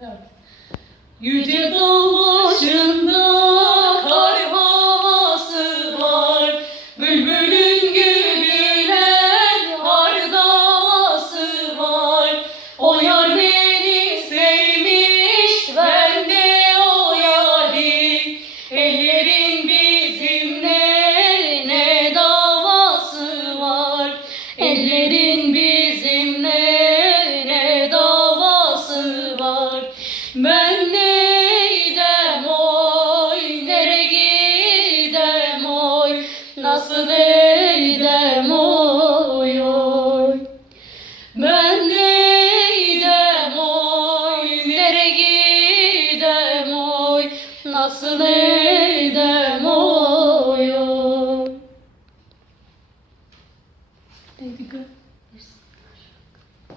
Evet. Yüce dağ başında Ben neydem oy, nere gidem oy, nasıl eydem oy oy. Ben neydem oy, nere gidem oy, nasıl eydem oy oy.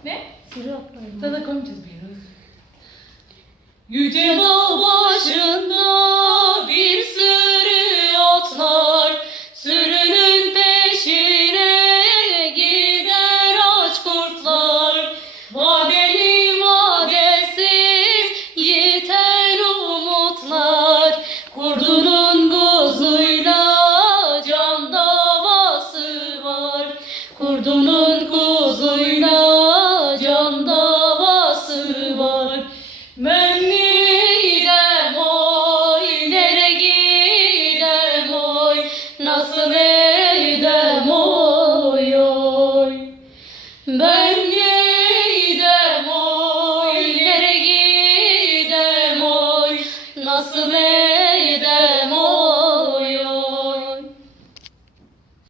Ne? Sıra atlayın. Sana koymayacağız bir yere. Yüce dağ başında bir sürü otlar Sürünün peşine gider aç kurtlar. Vadeli vadesiz yiten umutlar Kurdunun kuzuyla can davası var. Kurdunun kuzuyla Yaksın eydem oy Ben eydem oy? Nereye gidem oy? Nasıl eydem